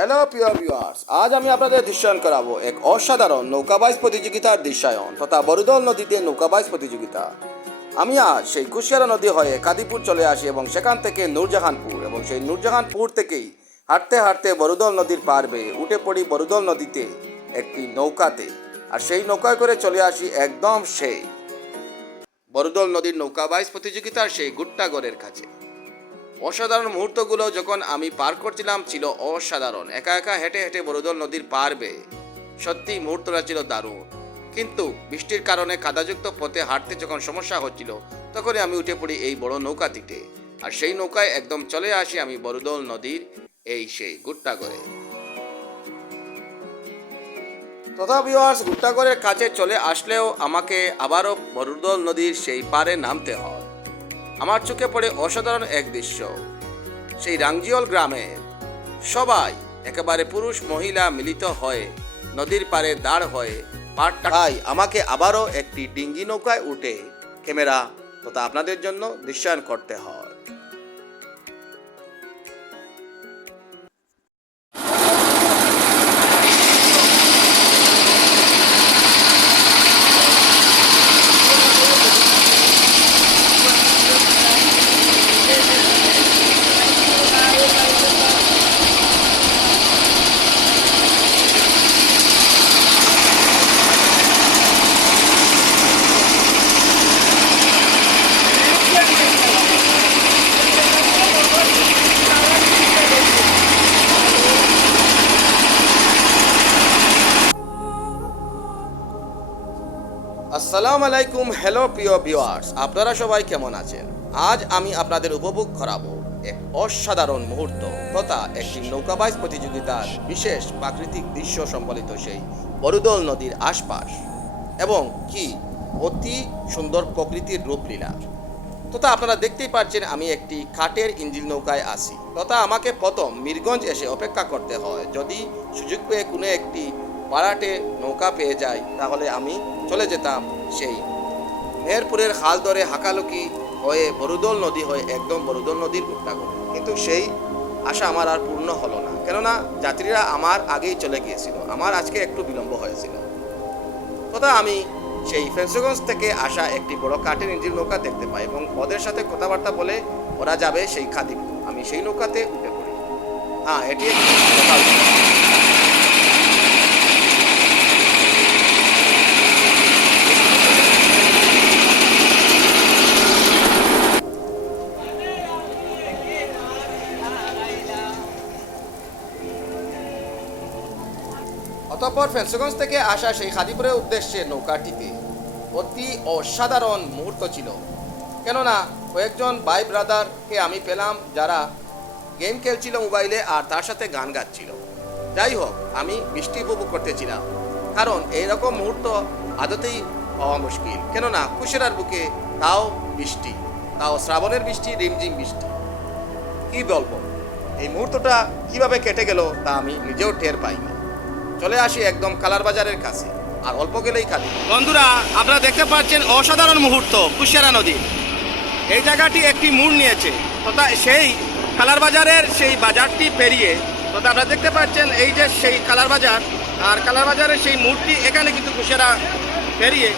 Hello প্রিয় viewers, আজ আমি আপনাদের দৃশ্যায়ন করাবো এক অসাধারণ নৌকাবাইজ প্রতিযোগিতার দৃশ্যায়ন তথা বরুদল নদীতে নৌকাবাইজ প্রতিযোগিতা। আমি আজ সেই কুশিয়ারা নদী হয়ে কাদিপুর চলে আসি এবং সেখান থেকে নূরজাহানপুর এবং সেই নূরজাহানপুর থেকেই হাঁটতে হাঁটতে বরুদল নদীর পার বেয়ে উঠে পড়ি বরুদল নদীতে একটি নৌকাতে। আর সেই নৌকায় করে চলে আসি একদম সেই বরুদল নদীর নৌকাবাইজ প্রতিযোগিতার সেই গুট্টাগড়ের কাছে। অসাধারণ মুহূর্তগুলো যখন আমি পার করছিলাম ছিল অসাধারণ। একা একা হেঁটে হেঁটে বরুদল নদীর পার বেয়ে সত্যি মুহূর্তটা ছিল দারুণ। কিন্তু বৃষ্টির কারণে কাদাযুক্ত পথে হাঁটতে যখন সমস্যা হচ্ছিল তখনই আমি উঠে পড়ি এই বড় নৌকাটিতে। আর সেই নৌকায় একদম চলে আসি আমি বরুদল নদীর এই সেই গুট্টাগড়ে। তথা ভিউয়ার্স, গুট্টাগড়ের কাছে চলে আসলেও আমাকে আবারও বরুদল নদীর সেই পারে নামতে হয়। আমার চোখে পড়ে অসাধারণ এক দৃশ্য। সেই রাংজিওল গ্রামের সবাই একেবারে পুরুষ মহিলা মিলিত হয়ে নদীর পারে দাঁড় হয়ে পাড়টায় আমাকে আবারও একটি ডিঙ্গি নৌকায় উঠে ক্যামেরা তথা আপনাদের জন্য দৃশ্যায়ন করতে হয়। আসসালামু আলাইকুম। হ্যালো প্রিয় ভিউয়ার্স, আপনারা সবাই কেমন আছেন? আজ আমি আপনাদের উপভোগ করাবো এক অসাধারণ মুহূর্ত তথা একটি নৌকাবাইজ প্রতিযোগিতার বিশেষ প্রাকৃতিক দৃশ্য সম্বলিত সেই বরুদল নদীর আশপাশ এবং কি অতি সুন্দর প্রকৃতির রূপলীলা। তথা আপনারা দেখতেই পাচ্ছেন আমি একটি কাঠের ইঞ্জিন নৌকায় আসি তথা আমাকে প্রথম মিরগঞ্জ এসে অপেক্ষা করতে হয়। যদি সুযোগ পেয়ে কোনো একটি পাড়াটে নৌকা পেয়ে যায় তাহলে আমি চলে যেতাম সেই মেহেরপুরের খাল ধরে হাকালুকি হয়ে বরুদল নদী হয়ে একদম বরুদল নদীর গুট্টাগড়। কিন্তু সেই আশা আমার আর পূর্ণ হলো না, কেননা যাত্রীরা আমার আগেই চলে গিয়েছিল। আমার আজকে একটু বিলম্ব হয়েছিল। তথা আমি সেই ফেন্সগঞ্জ থেকে আসা একটি বড় কাঠের ইঞ্জিন নৌকা দেখতে পাই এবং ওদের সাথে কথাবার্তা বলে ওরা যাবে সেই খাদিপুর। আমি সেই নৌকাতে উঠে পড়ি। হ্যাঁ, এটি একটি অতঃপর ফেন্সগঞ্জ থেকে আসা সেই খাদিপুরের উদ্দেশ্যে নৌকাটিতে অতি অসাধারণ মুহূর্ত ছিল, কেননা কয়েকজন ভাই ব্রাদারকে আমি পেলাম যারা গেম খেলছিল মোবাইলে আর তার সাথে গান গাচ্ছিল। যাই হোক, আমি বৃষ্টি উপভোগ করতেছিলাম, কারণ এইরকম মুহূর্ত আদতেই হওয়া মুশকিল, কেননা কুশিয়ারার বুকে তাও বৃষ্টি, তাও শ্রাবণের বৃষ্টি, রিমঝিম বৃষ্টি। কি বলবো, এই মুহূর্তটা কিভাবে কেটে গেল তা আমি নিজেও টের পাইনি। চলে আসি একদম কালার বাজারের কাছে, আর অল্প গেলেই খালি। বন্ধুরা, আপনারা দেখতে পাচ্ছেন অসাধারণ মুহূর্ত কুশিয়ারা নদী। এই জায়গাটি একটি মোড় নিয়েছে তথা সেই কালার বাজারের সেই বাজারটি পেরিয়ে তথা আপনারা দেখতে পাচ্ছেন এই যে সেই কালার বাজার, আর কালার বাজারের সেই মোড়টি এখানে কিন্তু কুশিয়ারা পেরিয়ে।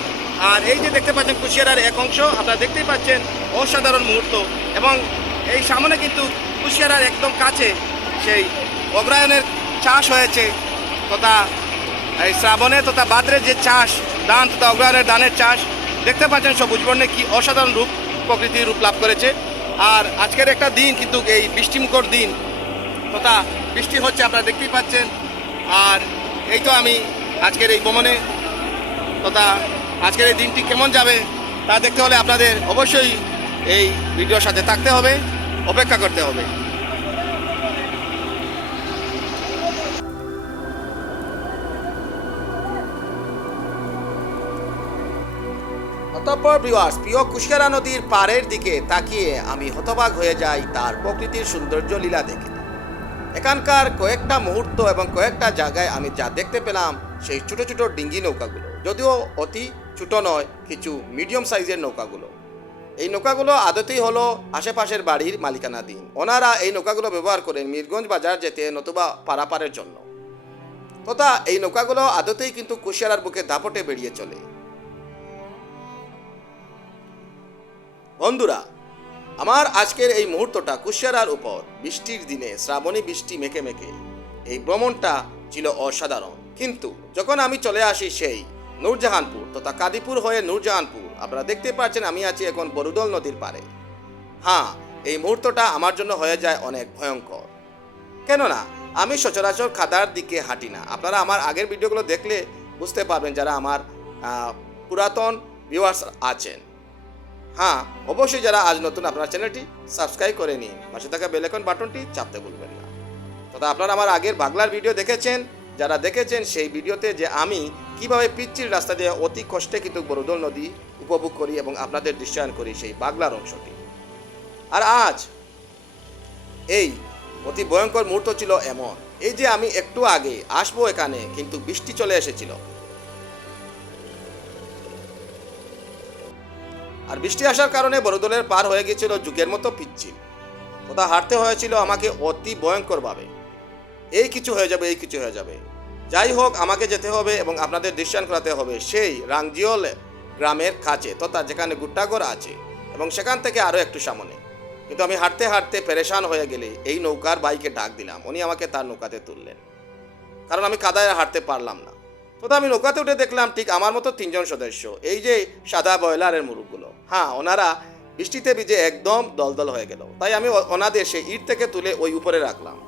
আর এই যে দেখতে পাচ্ছেন কুশিয়ারার এক অংশ আপনারা দেখতেই পাচ্ছেন, অসাধারণ মুহূর্ত। এবং এই সামনে কিন্তু কুশিয়ারার একদম কাছে সেই অগ্রায়ণের চাষ হয়েছে তথা এই শ্রাবণে তথা ভাদ্রের যে চাষ ধান তথা অগ্রহায়ণের ধানের চাষ দেখতে পাচ্ছেন সবুজ বর্ণে কি অসাধারণ রূপ প্রকৃতির রূপ লাভ করেছে। আর আজকের একটা দিন কিন্তু এই বৃষ্টিমুখর দিন তথা বৃষ্টি হচ্ছে আপনারা দেখতেই পাচ্ছেন। আর এই তো আমি আজকের এই ভ্রমণে তথা আজকের এই দিনটি কেমন যাবে তা দেখতে হলে আপনাদের অবশ্যই এই ভিডিওর সাথে থাকতে হবে, অপেক্ষা করতে হবে। অতঃপর ভিউয়ার্স, প্রিয় কুশিয়ারা নদীর পাড়ের দিকে তাকিয়ে আমি হতবাক হয়ে যাই তার প্রকৃতির সৌন্দর্য লীলা দেখে। এখানকার কয়েকটা মুহূর্ত এবং কয়েকটা জায়গায় আমি যা দেখতে পেলাম সেই ছোটো ছোটো ডিঙ্গি নৌকাগুলো, যদিও অতি ছোটো নয়, কিছু মিডিয়াম সাইজের নৌকাগুলো। এই নৌকাগুলো আদতেই হলো আশেপাশের বাড়ির মালিকানাধীন। ওনারা এই নৌকাগুলো ব্যবহার করেন মিরগঞ্জ বাজার যেতে নতুবা পারাপারের জন্য, তথা এই নৌকাগুলো আদতেই কিন্তু কুশিয়ারার বুকে দাপটে বেরিয়ে চলে। বন্ধুরা, আমার আজকের এই মুহূর্তটা কুশিয়ারার উপর বৃষ্টির দিনে শ্রাবণী বৃষ্টি মেখে মেখে এই ভ্রমণটা ছিল অসাধারণ। কিন্তু যখন আমি চলে আসি সেই নূরজাহানপুর তথা কাদিপুর হয়ে নূরজাহানপুর, আপনারা দেখতে পাচ্ছেন আমি আছি এখন বরুদল নদীর পাড়ে। হ্যাঁ, এই মুহূর্তটা আমার জন্য হয়ে যায় অনেক ভয়ঙ্কর। কেননা আমি সচরাচর খাদার দিকে হাঁটি না। আপনারা আমার আগের ভিডিওগুলো দেখলে বুঝতে পারবেন, যারা আমার পুরাতন ভিউয়ার্স আছেন। হ্যাঁ, অবশ্যই যারা আজ নতুন আপনার চ্যানেলটি সাবস্ক্রাইব করে নিন, পাশে থাকা বেল আইকন বাটনটি চাপতে ভুলবেন না। তথা আপনারা আমার আগের বাগলার ভিডিও দেখেছেন, যারা দেখেছেন সেই ভিডিওতে যে আমি কিভাবে পিচ্চির রাস্তা দিয়ে অতি কষ্টে কিন্তু বরুদল নদী উপভোগ করি এবং আপনাদের দৃশ্যায়ন করি সেই বাগলার অংশটি। আর আজ এই অতি ভয়ঙ্কর মুহূর্ত ছিল এমন, এই যে আমি একটু আগে আসবো এখানে কিন্তু বৃষ্টি চলে এসেছিল। আর বৃষ্টি আসার কারণে বরুদলের পার হয়ে গিয়েছিল যুগের মতো পিচ্ছিল, তথা হাঁটতে হয়েছিল আমাকে অতি ভয়ঙ্করভাবে। এই কিছু হয়ে যাবে, এই কিছু হয়ে যাবে, যাই হোক আমাকে যেতে হবে এবং আপনাদের দৃশ্যায়ন করাতে হবে সেই রাংজিওল গ্রামের কাছে, তথা যেখানে গুট্টাগড় আছে এবং সেখান থেকে আরও একটু সামনে। কিন্তু আমি হাঁটতে হাঁটতে পেরেশান হয়ে গেলে এই নৌকার বাইকে ডাক দিলাম, উনি আমাকে তার নৌকাতে তুললেন, কারণ আমি কাদায় হাঁটতে পারলাম না। তথা আমি নৌকাতে উঠে দেখলাম ঠিক আমার মতো 3 জন সদস্য, এই যে সাদা বয়লারের মুরুখগুলো। হ্যাঁ, ওনারা বৃষ্টিতে ভিজে একদম দলদল হয়ে গেল, তাই আমি ওনাদের সেই ইট থেকে তুলে ওই উপরে রাখলাম।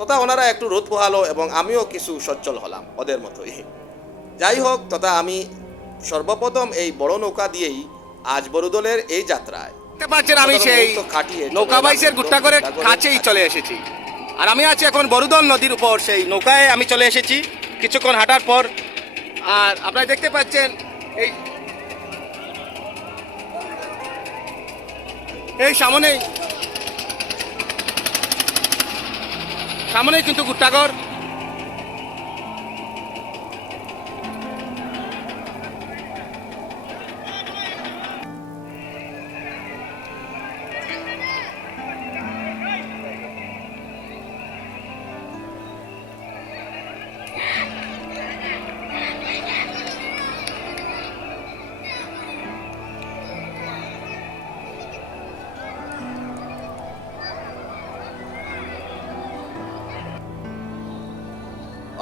তথা ওনারা একটু রোদ পোহালো এবং আমিও কিছু সচ্ছল হলাম ওদের মতোই। যাই হোক, তথা আমি সর্বপ্রথম এই বড় নৌকা দিয়েই আজ বরুদলের এই যাত্রায় দেখতে পাচ্ছেন আমি সেই নৌকা বাইসের গুট্টাগড়ের কাছেই চলে এসেছি। আর আমি আছি এখন বরুদল নদীর উপর, সেই নৌকায় আমি চলে এসেছি কিছুক্ষণ হাঁটার পর। আর আপনারা দেখতে পাচ্ছেন এই সামনেই কিন্তু গুট্টাগড়।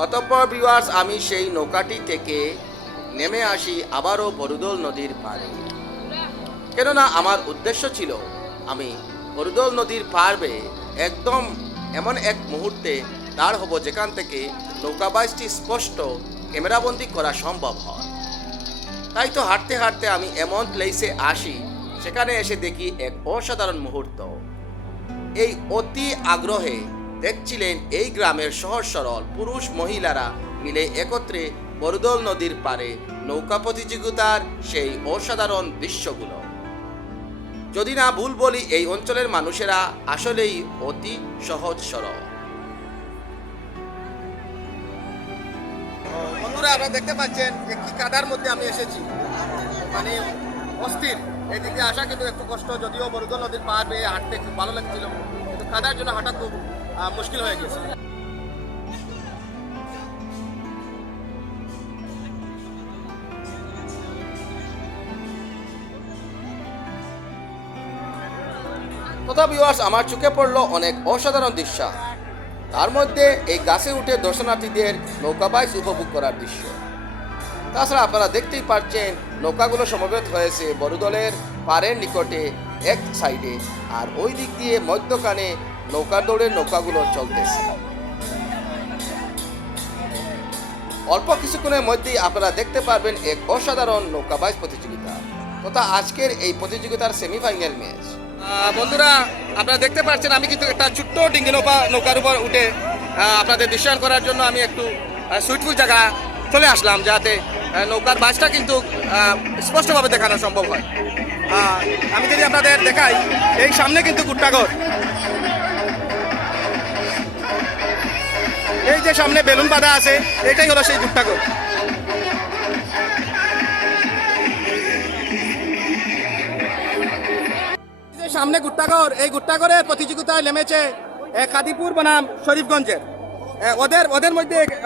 অতঃপর ভিউয়ার্স আমি সেই নৌকাটি থেকে নেমে আসি আবারও বরুদল নদীর পাড়ে। কেননা আমার উদ্দেশ্য ছিল আমি বরুদল নদীর পার বেয়ে একদম এমন এক মুহূর্তে দাঁড় হব যেখান থেকে নৌকাবাসটি স্পষ্ট ক্যামেরাবন্দি করা সম্ভব হয়। তাই তো হাঁটতে হাঁটতে আমি এমন প্লেসে আসি, সেখানে এসে দেখি এক অসাধারণ মুহূর্ত। এই অতি আগ্রহে দেখছিলেন এই গ্রামের সহজ সরল পুরুষ মহিলারা মিলে একত্রে বরুদল নদীর পাড়ে নৌকা প্রতিযোগিতার সেই অসাধারণ দৃশ্যগুলো। যদি না ভুল বলি, এই অঞ্চলের মানুষেরা আসলেই অতি সহজ সরল। বন্ধুরা, আপনারা দেখতে পাচ্ছেন যে কি কাদার মধ্যে আমি এসেছি, মানে অস্থির। এই দিকে আসা কিন্তু একটু কষ্ট, যদিও বরুদল নদীর পার বেয়ে হাঁটতে খুব ভালো লাগছিল, কিন্তু কাদার জন্য হাঁটা খুব মুশকিল হয়ে গেছে। তথা ভিউয়ার্স আমার চোখে পড়লো অনেক অসাধারণ দৃশ্য। তার মধ্যে এই গাছে উঠে দর্শনার্থীদের নৌকাবাইস উপভোগ করার দৃশ্য। তাছাড়া আপনারা দেখতেই পাচ্ছেন নৌকাগুলো সমবেত হয়েছে বরুদলের পাড়ের নিকটে এক সাইডে, আর ওই দিক দিয়ে মধ্যখানে নৌকার দৌড়ের নৌকাগুলো চলতেছে। অল্প কিছুক্ষণের মধ্যেই আপনারা দেখতে পারবেন এক অসাধারণ নৌকাবাইস প্রতিযোগিতা, তথা আজকের এই প্রতিযোগিতার সেমিফাইনাল ম্যাচ। বন্ধুরা, আপনারা দেখতে পাচ্ছেন আমি কিন্তু একটা ছোট্ট ডিঙ্গি নৌকার উপর উঠে আপনাদের দৃশ্যায়ন করার জন্য আমি একটু সুইটফুল জায়গা চলে আসলাম, যাতে নৌকার বাসটা কিন্তু স্পষ্টভাবে দেখানো সম্ভব হয়। আমি যদি আপনাদের দেখাই, এই সামনে কিন্তু গুট্টাগড়, এই যে সামনে বেলুন বাঁধা আছে, এটাই হলো সেই গুট্টাগড়। সামনে গুট্টাগড়, এই গুট্টাগড়ের প্রতিযোগিতায় নেমেছে খাদিপুর বনাম শরীফগঞ্জের।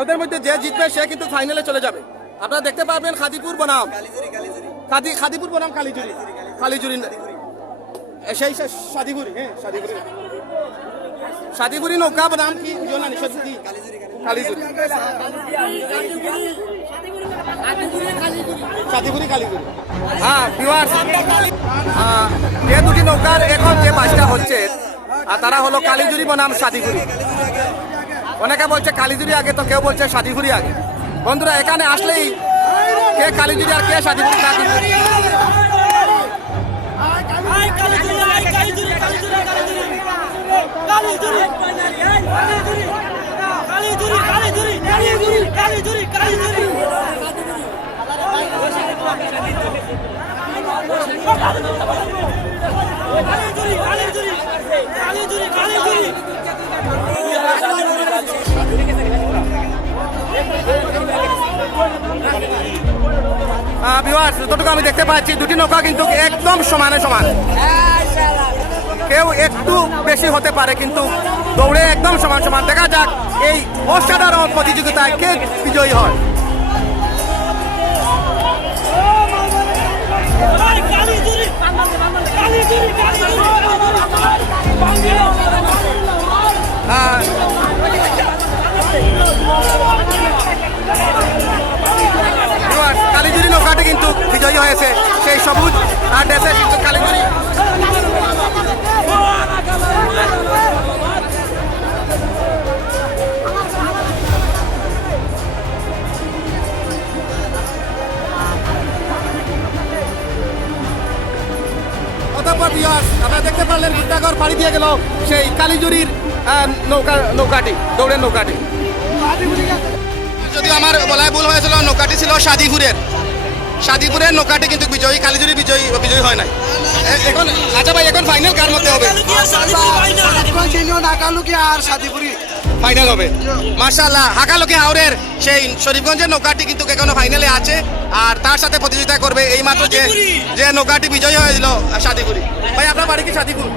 ওদের মধ্যে যে জিতবে সে কিন্তু ফাইনালে চলে যাবে। আপনারা দেখতে পাবেন খাদিপুর বনাম খাদিপুর বনাম কালিজুরি সেই সাদিপুরি, হ্যাঁ সাদিপুরি নৌকা বনাম কি জানি সত্যি কালিজুরি সাদিপুরি কালিজুরি। হ্যাঁ ভিউয়ার্স, যে দুটি নৌকার এখন যে বাসটা হচ্ছে আর তারা হলো কালিজুরি বনাম সাদিপুরি। অনেকে বলছে কালিজুরি আগে, তো কেউ বলছে সাদিপুরি আগে। বন্ধুরা এখানে আসলেই কে কালিজুরি আর কে সাদিপুরি তা কিন্তু ভিউয়ার্স, যতটুকু আমি দেখতে পাচ্ছি দুটি নৌকা কিন্তু একদম সমানে সমান। কেউ একটু বেশি হতে পারে কিন্তু দৌড়ে একদম সমান সমান। দেখা যাক এই অসাধারণ প্রতিযোগিতায় কে বিজয়ী হয়। কালিজুরি নৌকাটি কিন্তু বিজয়ী হয়েছে, সেই সবুজ আর ড্রেসে কিন্তু কালিজুরি। আপনারা দেখতে পারলেন গুট্টাগড় পাড়ি দিয়ে গেল সেই কালিজুরির নৌকাটি, দৌড়ের নৌকাটি। যদিও আমার বলায় ভুল হয়েছিল, নৌকাটি ছিল সাদিপুরের নৌকাটি কিন্তু বিজয়ী, কালিজুরি বিজয়ী হয় নাই। এখন আচ্ছা ভাই, এখন ফাইনাল কার মধ্যে হবে? ফাইনাল হবে মাশাআল্লাহ। হাকালুকি হাওরের সেই শরীফগঞ্জের নৌকাটি কিন্তু এখনো ফাইনালে আছে, আর তার সাথে প্রতিযোগিতা করবে এই মাত্র যে নৌকাটি বিজয়ী হয়েছিল সাদিপুরি। ভাই আপনার বাড়ি কি সাদিপুর?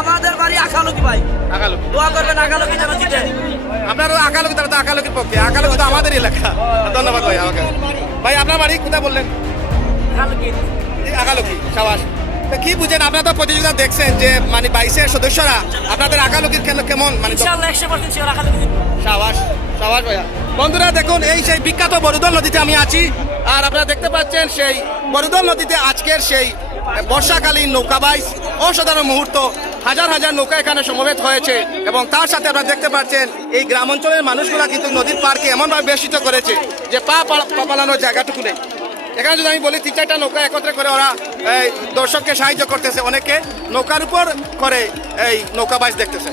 আমাদের বাড়ি আকালুকি ভাই। আকালুকি, দোয়া করবেন আকালুকি যেন জিতে। আপনারও আকালুকি, তারা তো আকালুকির পক্ষে। আকালুকি তো আমাদের এলাকা। ধন্যবাদ ভাই আমাকে। ভাই আপনার বাড়ি কোথায় বললেন? আকালুকি, সাবাস। কি বুঝেন, আপনারা তো প্রতিযোগিতা দেখছেন যে মানে 22-এর সদস্যরা আপনাদের আকালুকির খেলা কেমন? মানে ইনশাআল্লাহ 100% শিওর আকালুকি জিতবে। সাবাস সাবাস ভাইয়া। বন্ধুরা দেখুন, এই সেই বিখ্যাত বরুদল নদীতে আমি আছি, আর আপনারা দেখতে পাচ্ছেন সেই বরুদল নদীতে আজকের সেই বর্ষাকালীন নৌকা বাইচ, অসাধারণ মুহূর্ত। হাজার হাজার নৌকা এখানে সমবেত হয়েছে, এবং তার সাথে আপনারা দেখতে পাচ্ছেন এই গ্রাম অঞ্চলের মানুষগুলা কিন্তু নদীর পাড়কে এমনভাবে বেষ্টিত করেছে যে পা পালানোর জায়গাটুকু নেই। এখানে যদি আমি বলি 3-4টা নৌকা একত্রে করে ওরা এই দর্শককে সাহায্য করতেছে, অনেকে নৌকার উপর করে এই নৌকা বাইচ দেখতেছে।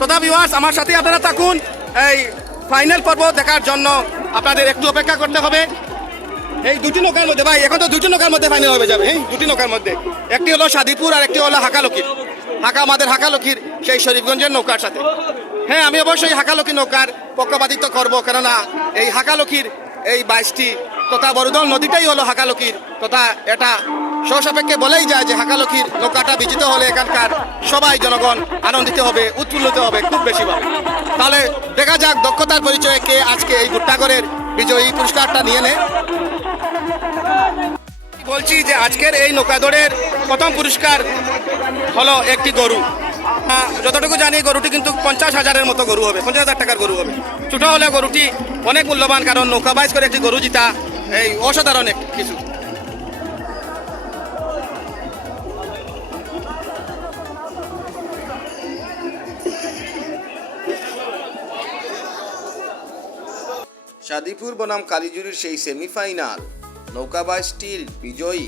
তথা ভিউয়ার্স, আমার সাথে আপনারা থাকুন এই ফাইনাল পর্ব দেখার জন্য। আপনাদের একটু অপেক্ষা করতে হবে। এই দুটি নৌকার মধ্যে ভাই, এখন তো দুটি নৌকার মধ্যে ফাইনাল হয়ে যাবে। হ্যাঁ, দুটি নৌকার মধ্যে, একটি হলো সাদিপুর আর একটি হলো হাকালুকির। আমাদের হাকালুকির সেই শরীফগঞ্জের নৌকার সাথে। হ্যাঁ, আমি অবশ্যই হাকালুকি নৌকার পক্ষপাতিত্ব করবো, কেননা এই হাকালুকির এই বাইচটি তথা বরুদল নদীটাই হলো হাকালুকির, তথা এটা স্বসাপেক্ষে বলেই যায় যে হাকালুকির নৌকাটা বিজিত হলে এখানকার সবাই জনগণ আনন্দিত হবে, উৎফুল্লিত হবে খুব বেশিভাবে। তাহলে দেখা যাক দক্ষতার পরিচয়ে কে আজকে এই গুট্টাগড়ের বিজয়ী পুরস্কারটা নিয়ে নেয়। বলছি যে আজকের এই নৌকাদৌড়ের প্রথম পুরস্কার হলো একটি গরু। যতটুকু জানি গরুটি কিন্তু 50,000-এর মতো গরু হবে, 50,000 টাকার গরু হবে। ছোট হলে গরুটি অনেক মূল্যবান, কারণ নৌকা বাইচ করে একটি গরু জিতা এই অসাধারণ কিছু। সাদিপুর বনাম কালিজুরির সেই সেমিফাইনাল নৌকা বাইচটির বিজয়ী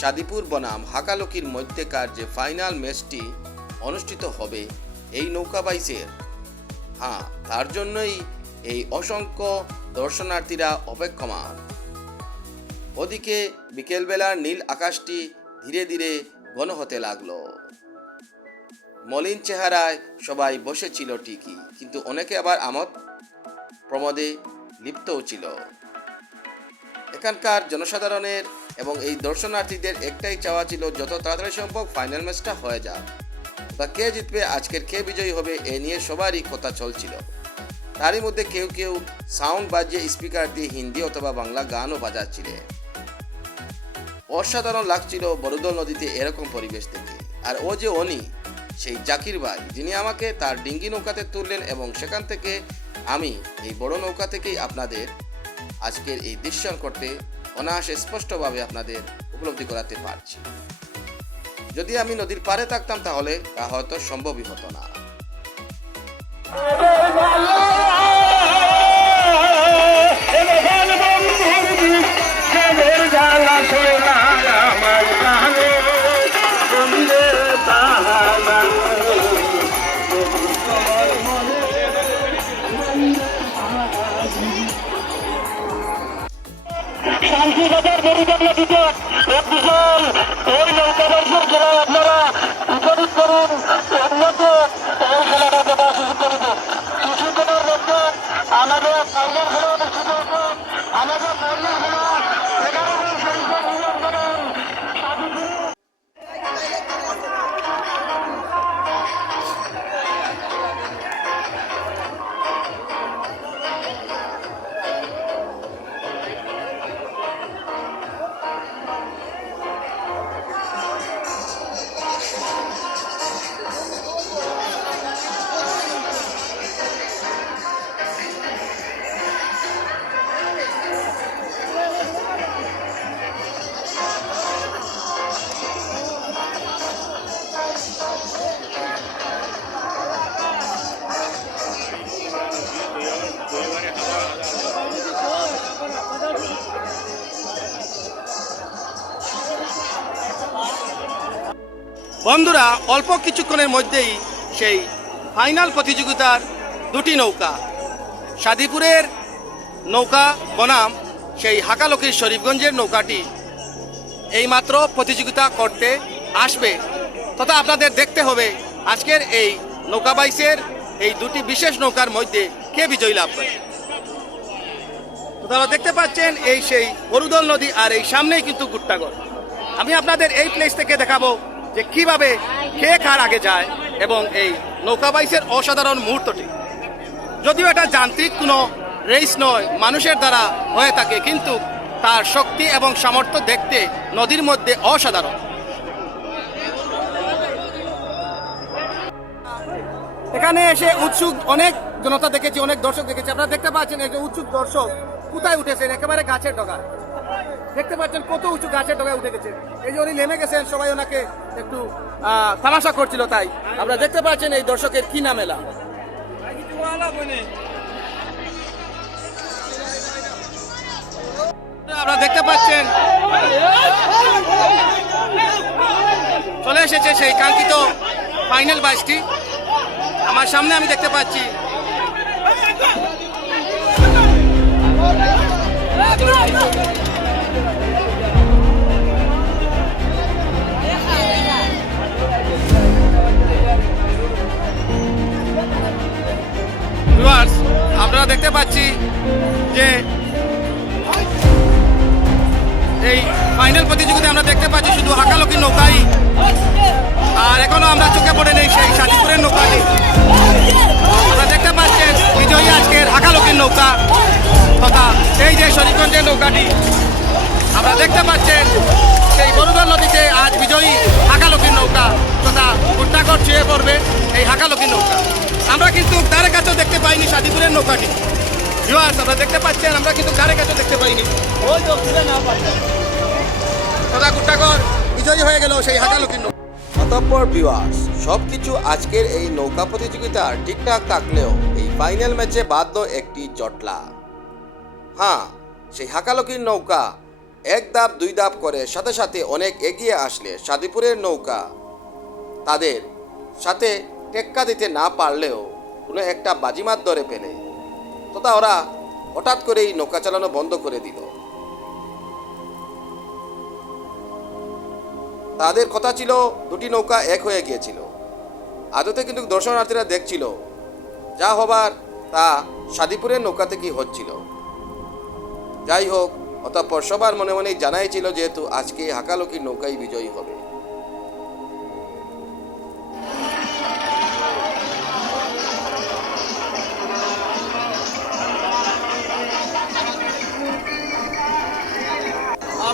সাদিপুর বনাম হাকালুকির মধ্যেকার যে ফাইনাল ম্যাচটি অনুষ্ঠিত হবে এই নৌকা বাইচের, হ্যাঁ, তার জন্যই এই অসংখ্য দর্শনার্থীরা অপেক্ষমান। ওদিকে বিকেলবেলার নীল আকাশটি ধীরে ধীরে ঘন হতে লাগলো। মলিন চেহারায় সবাই বসেছিল ঠিকই, কিন্তু অনেকে আবার আমোদ প্রমোদে লিপ্তও ছিল। এখানকার জনসাধারণের এবং এই দর্শনার্থীদের একটাই চাওয়া ছিল যত তাড়াতাড়ি সম্ভব ফাইনাল ম্যাচটা হয়ে যাক। বা কে জিতবে, আজকের কে বিজয়ী হবে, এ নিয়ে সবারই কথা চলছিল। তারই মধ্যে কেউ কেউ সাউন্ড বাজিয়ে স্পিকার দিয়ে হিন্দি অথবা বাংলা গানও বাজাচ্ছিলেন। অসাধারণ লাগছিল বরুদল নদীতে এরকম পরিবেশ থেকে। আর ও যে অনি, সেই জাকির ভাই, যিনি আমাকে তার ডিঙ্গি নৌকাতে তুললেন এবং সেখান থেকে আমি এই বড় নৌকা থেকেই আপনাদের আজকের এই দৃশ্যায়ন করতে অনায়াসে স্পষ্টভাবে আপনাদের উপলব্ধি করাতে পারছি। যদি আমি নদীর পাড়ে থাকতাম তাহলে তা হয়তো সম্ভবই হতো না। শান্তিবাজার বরুদল নদীতে এক বিশাল ওই নৌকাবাসীর খেলায় আপনারা উপস্থিত করুন। অন্যতে এই খেলাটা দেওয়ার সুযোগ করে দিন। কিছুক্ষণের মধ্যে আমাদের ফাইনাল খেলা অনুষ্ঠিত হবে। আমাদের ফাইনাল খেলা 11 জন শরীফের নিয়ম করেন বন্ধুরা, অল্প কিছুক্ষণের মধ্যেই সেই ফাইনাল প্রতিযোগিতার দুটি নৌকা, সাদিপুরের নৌকা বনাম সেই হাকালকির শরীফগঞ্জের নৌকাটি এইমাত্র প্রতিযোগিতা করতে আসবে। তথা আপনাদের দেখতে হবে আজকের এই নৌকা বাইসের এই দুটি বিশেষ নৌকার মধ্যে কে বিজয়ী লাভ করে। আপনারা দেখতে পাচ্ছেন এই সেই বরুদল নদী, আর এই সামনেই কিন্তু গুট্টাগড়। আমি আপনাদের এই প্লেস থেকে দেখাবো যে কিভাবে কে কার আগে যায় এবং এই নৌকা বাইসের অসাধারণ মুহূর্তটি। যদিও এটা যান্ত্রিক কোনো রেস নয়, মানুষের দ্বারা হয়ে থাকে, কিন্তু তার শক্তি এবং সামর্থ্য দেখতে নদীর মধ্যে অসাধারণ। এখানে এসে উৎসুক অনেক জনতা দেখেছি, অনেক দর্শক দেখেছি। আপনারা দেখতে পাচ্ছেন এই যে উৎসুক দর্শক কোথায় উঠেছেন, একেবারে গাছের ডগায়। দেখতে পাচ্ছেন কত উঁচু গাছের ডগায় উঠে গেছে। এই যে উনি নেমে গেছেন, সবাই ওনাকে একটু তামাশা করছিল। তাই আপনারা দেখতে পাচ্ছেন এই দর্শকের কি নামেলা। আপনারা দেখতে পাচ্ছেন চলে এসেছে সেই কাঙ্ক্ষিত ফাইনাল বাইসটি। আমার সামনে আমি দেখতে পাচ্ছি আপনারা দেখতে পাচ্ছি যে এই ফাইনাল প্রতিযোগিতায় আমরা দেখতে পাচ্ছি শুধু হাকালকির নৌকাই, আর এখনো আমরা চোখে পড়ে নেই সেই সাদিপুরের নৌকাটি। আপনারা দেখতে পাচ্ছেন বিজয়ী আজকের হাকালকির নৌকা তথা এই যে শরীফগঞ্জের নৌকাটি। আপনারা দেখতে পাচ্ছেন সেই বরুদল নদীতে আজ বিজয়ী হাকালকির নৌকা তথা গুট্টাগড় ছুঁয়ে পড়বে এই হাকালকির নৌকা। আমরা কিন্তু ধারে কাছেও দেখতে পাইনি সাদিপুরের নৌকাটি। ভিউয়ার্স, আপনারা দেখতে পাচ্ছেন আমরা কিন্তু ধারে কাছেও দেখতে পাইনি। তথা গুট্টাগড় বিজয়ী হয়ে গেল সেই হাকালকির নৌকা। অতঃপর ভিউয়ার্স, সবকিছু আজকের এই নৌকা প্রতিযোগিতা ঠিকঠাক থাকলেও এই ফাইনাল ম্যাচে বাঁধল একটি জটলা। হ্যাঁ, সেই হাকালকির নৌকা এক ধাপ দুই ধাপ করে সাথে সাথে অনেক এগিয়ে আসলে সাদিপুরের নৌকা তাদের সাথে টেক্কা দিতে না পারলেও কোনো একটা বাজিমাত ধরে পেলে তথা ওরা হঠাৎ করেই নৌকা চালানো বন্ধ করে দিল। তাদের কথা ছিল দুটি নৌকা এক হয়ে গিয়েছিল। আদতে কিন্তু দর্শনার্থীরা দেখছিল যা হবার তা সাদিপুরের নৌকা থেকেই হচ্ছিল। যাই হোক, অতঃপর সবার মনে মনেই জানাই ছিল যেহেতু আজকে হাকালুকির নৌকাই বিজয়ী হবে।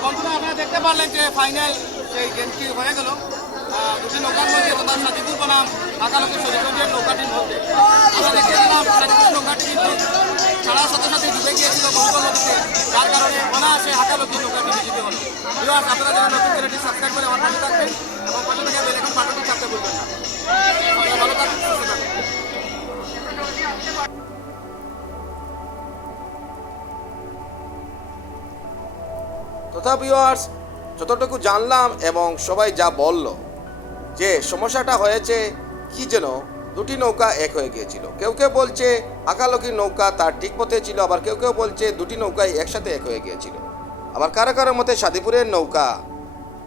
বন্ধুরা আপনারা দেখতে পারলেন যে ফাইনাল সেই গেমটি হয়ে গেল দুটি নৌকার মধ্যে তথা সাদিকুর বনাম হাকালুকি শরীফগঞ্জের নৌকাটির মধ্যে। আমরা দেখতে পেলাম সাদিকুর নৌকাটি কিন্তু ছাড়ার সাথে সাথে ডুবে গিয়েছিল বহুতল নদীতে, যার কারণে অনায়াসে হাকালুকি নৌকাটি বিজিত হল। ভিউয়ার্স, আপনারা যারা নতুন চ্যানেলটি সাবস্ক্রাইব করে আমার পাশে থাকবেন এবং পাশে থেকে বেল আইকন বাটনটি চাপতে ভুলবেন না। আপনারা ভালো থাকুন, সুস্থ থাকুন। তথা ভিউয়ার্স, যতটুকু জানলাম এবং সবাই যা বলল যে সমস্যাটা হয়েছে কি যেন দুটি নৌকা এক হয়ে গিয়েছিল। কেউ কেউ বলছে হাকালুকির নৌকা তার ঠিক পথে ছিল, আবার কেউ কেউ বলছে দুটি নৌকাই একসাথে এক হয়ে গিয়েছিল। আবার কারো কারো মতে সাদিপুরের নৌকা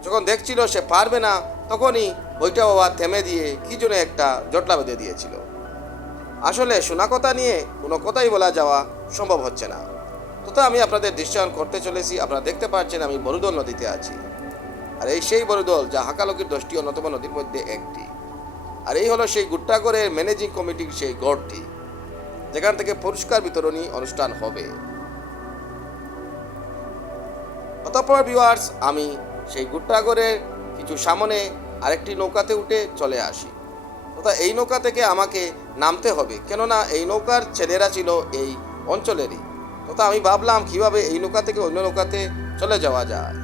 যখন দেখছিল সে পারবে না, তখনই বইটা বাবা থেমে দিয়ে কি যেন একটা জটলা বেঁধে দিয়েছিল। আসলে শোনা কথা নিয়ে কোনো কথাই বলা যাওয়া সম্ভব হচ্ছে না। তথা আমি আপনাদের দৃশ্যায়ন করতে চলেছি। আপনারা দেখতে পাচ্ছেন আমি বরুদল নদীতে আছি, আর এই সেই বরুদল যা হাকালুকির 10টি অন্যতম নদীর মধ্যে একটি। আর এই হলো সেই গুট্টাগড়ের ম্যানেজিং কমিটির সেই গড়টি, যেখান থেকে পুরস্কার বিতরণী অনুষ্ঠান হবে। অতঃপর ভিউয়ার্স, আমি সেই গুট্টাগড়ের কিছু সামনে আরেকটি নৌকাতে উঠে চলে আসি। তথা এই নৌকা থেকে আমাকে নামতে হবে, কেননা এই নৌকার ছেলেরা ছিল এই অঞ্চলেরই। তথা আমি ভাবলাম কিভাবে এই নৌকা থেকে অন্য নৌকাতে চলে যাওয়া যায়।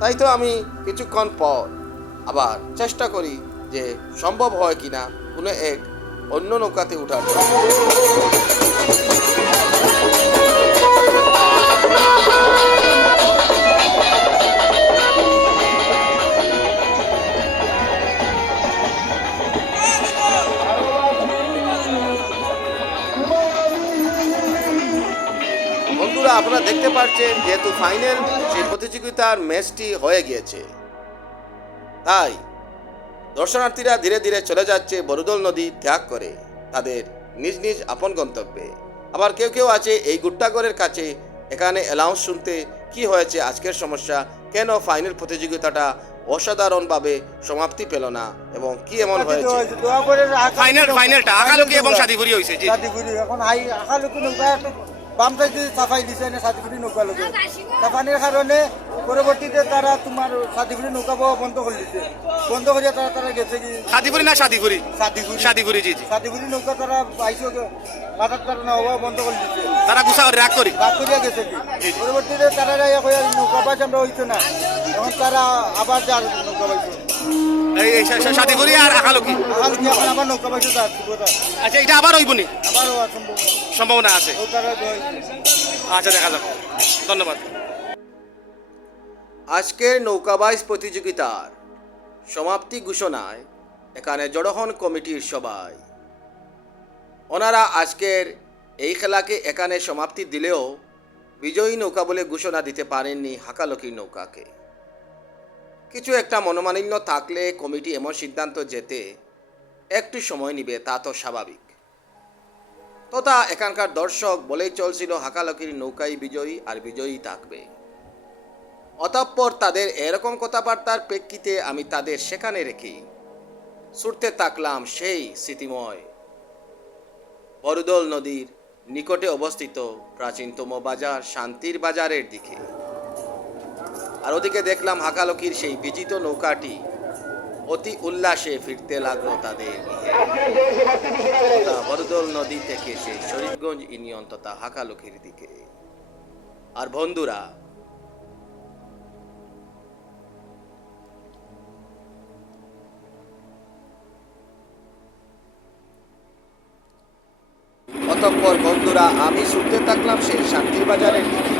তাই তো আমি কিছুক্ষণ পর আবার চেষ্টা করি যে সম্ভব হয় কিনা কোনো এক অন্য নৌকাতে উঠার জন্য। বন্ধুরা, আপনারা দেখতে পাচ্ছেন যেহেতু ফাইনাল সেই প্রতিযোগিতার ম্যাচটি হয়ে গিয়েছে, তাই দর্শনার্থীরা ধীরে ধীরে চলে যাচ্ছে বরুদল নদী ত্যাগ করে তাদের নিজ নিজ আপন গন্তব্যে। আবার কেউ কেউ আছে এই গুট্টাগড়ের কাছে এখানে অ্যানাউন্স শুনতে কি হয়েছে আজকের সমস্যা, কেন ফাইনাল প্রতিযোগিতাটা অসাধারণভাবে সমাপ্তি পেল না এবং কি এমন হয়েছে। ফাইনালটা হাকালুকি এবং সাদিপুরি হয়েছে। জি, এখন হাকালুকি নৌকা একটু বাম সাইডে সাফাই দিছে না সাদিপুরি নৌকা লোকে সাফানির কারণে পরবর্তীতে তারা তোমার সাদিপুরি নৌকা বন্ধ করে দিচ্ছে। বন্ধ করে তারা গেছে কি সাদিপুরি না সাদিপুরি? সাদিপুরি সাদিপুরি। জি জি, সাদিপুরি নৌকা তারা আইসো মাথার কারণে বন্ধ করে দিচ্ছে। তারা গুছা রাগ করি রাগ করিয়া গেছে কি পরবর্তীতে তারা নৌকা পাইছে আমরা হইতো না, এখন তারা আবার যার নৌকা পাইছে এই সাদিপুরি আর হাকালুকি। হাকালুকি এখন আবার নৌকা পাইছে তার আচ্ছা, এটা আবার হইব নি? আবার হওয়ার সম্ভাবনা আছে। তারা আচ্ছা, দেখা যাক। ধন্যবাদ। আজকের নৌকাবাইজ প্রতিযোগিতার সমাপ্তি ঘোষণায় এখানে জড়ো হন কমিটির সবাই। ওনারা আজকের এই খেলাকে এখানে সমাপ্তি দিলেও বিজয়ী নৌকা বলে ঘোষণা দিতে পারেননি হাকালুকির নৌকাকে। কিছু একটা মনোমালিন্য থাকলে কমিটি এমন সিদ্ধান্ত যেতে একটু সময় নিবে, তা তো স্বাভাবিক। তথা এখানকার দর্শক বলেই চলছিল হাকালুকির নৌকাই বিজয়ী আর বিজয়ী থাকবে। অতঃপর তাদের এরকম কথাবার্তার প্রেক্ষিতে আমি তাদের সেখানে রেখে ছুটতে থাকলাম সেই স্মৃতিময় বরুদল নদীর নিকটে অবস্থিত প্রাচীনতম বাজার শান্তির বাজারের দিকে। আর ওদিকে দেখলাম হাকালুকির সেই বিজিত নৌকাটি অতি উল্লাসে ফিরতে লাগলো তাদের বরুদল নদী থেকে সেই শরীফগঞ্জ ইউনিয়ন তথা হাকালুকির দিকে। আর বন্ধুরা, অতঃপর বন্ধুরা আমি ছুটতে থাকলাম সেই শান্তির বাজারের দিকে।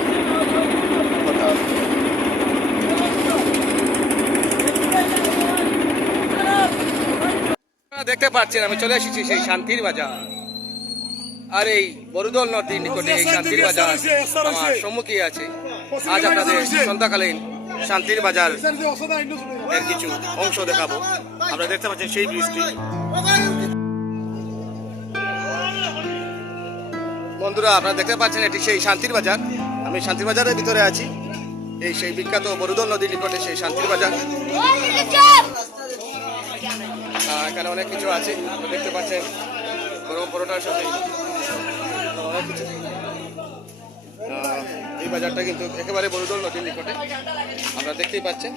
দেখতে পাচ্ছেন আমি চলে এসেছি সেই শান্তির বাজার। আর এই বরুদল নদীর নিকটে এই শান্তির বাজার আমার সম্মুখে আছে। আজ আপনাদের সন্ধ্যাকালীন শান্তির বাজার এর কিছু অংশ দেখাবো। আপনারা দেখতে পাচ্ছেন সেই ব্রিজটি। বন্ধুরা, আপনারা দেখতে পাচ্ছেন এটি সেই শান্তির বাজার। আমি শান্তির বাজারের ভিতরে আছি, এই সেই বিখ্যাত বরুদল নদীর নিকটে সেই শান্তির বাজার। এখানে অনেক কিছু আছে, আপনারা দেখতে পাচ্ছেন গরম পরোটার সাথে অনেক কিছু। এই বাজারটা কিন্তু একেবারে বরুদল নদীর নিকটে, আপনারা দেখতেই পাচ্ছেন।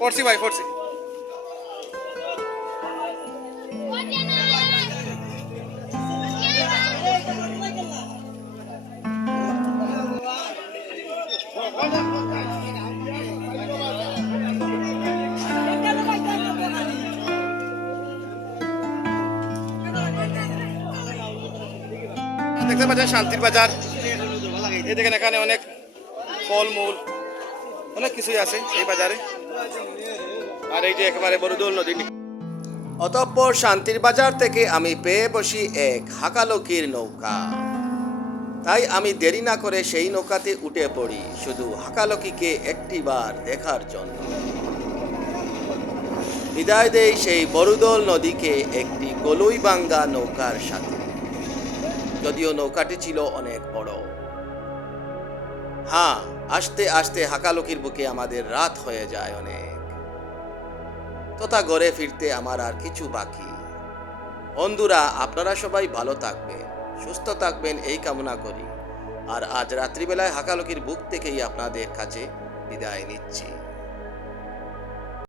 করছি ভাই, করছি। দেখতে পাচ্ছেন শান্তির বাজার, এই দেখেন এখানে অনেক ফলমূল অনেক কিছুই আছে এই বাজারে। আর এই যে একেবারে বরুদল নদী। অতঃপর শান্তির বাজার থেকে আমি পেয়ে বসি এক হাকালুকির নৌকা। তাই আমি দেরি না করে সেই নৌকাতে উঠে পড়ি, শুধু হাকালুকিকে একটিবার দেখার জন্য। বিদায় দেই সেই বরুদল নদীকে একটি গলুই ভাঙ্গা নৌকার সাথে, যদিও নৌকাটি ছিল অনেক বড়। হ্যাঁ, আস্তে আস্তে হাকালুকির বুকে আমাদের রাত হয়ে যায় অনেক। তথা ঘরে ফিরতে আমার আর কিছু বাকি। বন্ধুরা, আপনারা সবাই ভালো থাকবেন, সুস্থ থাকবেন এই কামনা করি। আর আজ রাত্রিবেলায় হাকালুকির বুক থেকেই আপনাদের কাছে বিদায় নিচ্ছি।